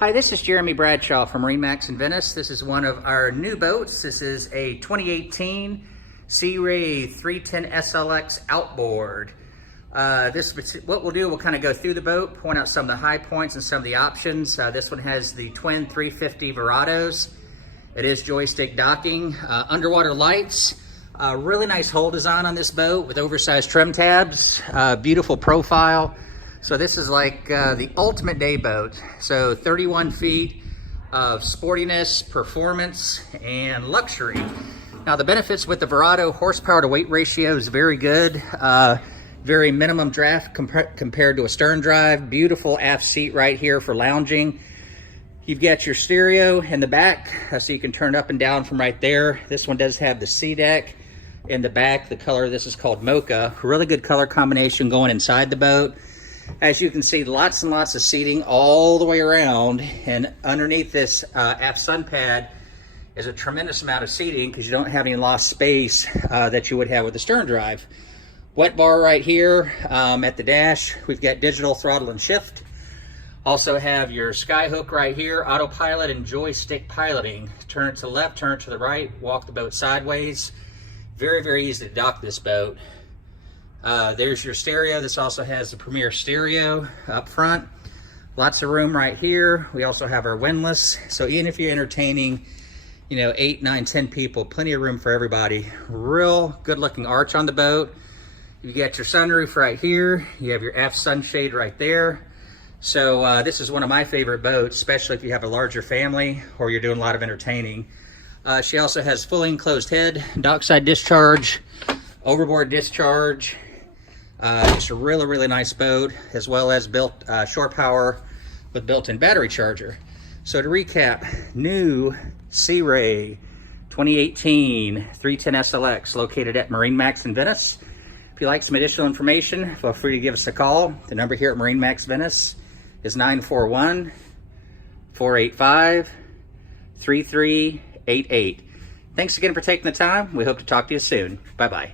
Hi, this is Jeremy Bradshaw from MarineMax Venice. This is one of our new boats. This is a 2018 Sea Ray 310 SLX Outboard. What we'll do, we'll kind of go through the boat, point out some of the high points and some of the options. This one has the twin 350 Verados. It is joystick docking, underwater lights, really nice hull design on this boat with oversized trim tabs, beautiful profile. So this is like the ultimate day boat. So 31 feet of sportiness, performance, and luxury. Now the benefits with the Verado, horsepower to weight ratio is very good. Very minimum draft compared to a stern drive. Beautiful aft seat right here for lounging. You've got your stereo in the back, so you can turn it up and down from right there. This one does have the sea deck in the back. The color of this is called mocha. Really good color combination going inside the boat. As you can see, lots and lots of seating all the way around, and underneath this aft sun pad is a tremendous amount of seating because you don't have any lost space that you would have with the stern drive. Wet bar right here at the dash. We've got digital throttle and shift. Also have your sky hook right here, autopilot and joystick piloting. Turn it to the left, turn it to the right, walk the boat sideways. Very, very easy to dock this boat. There's your stereo. This also has the premier stereo up front. Lots of room right here. We also have our windlass. So even if you're entertaining, 8, 9, 10 people, plenty of room for everybody. Real good looking arch on the boat. You got your sunroof right here. You have your aft sunshade right there. So this is one of my favorite boats, especially if you have a larger family or you're doing a lot of entertaining. She also has fully enclosed head, dockside discharge, overboard discharge. It's a really, really nice boat, as well as built shore power with built-in battery charger. So to recap, new Sea Ray 2018 310 SLX located at MarineMax in Venice. If you'd like some additional information, feel free to give us a call. The number here at MarineMax Venice is 941-485-3388. Thanks again for taking the time. We hope to talk to you soon. Bye-bye.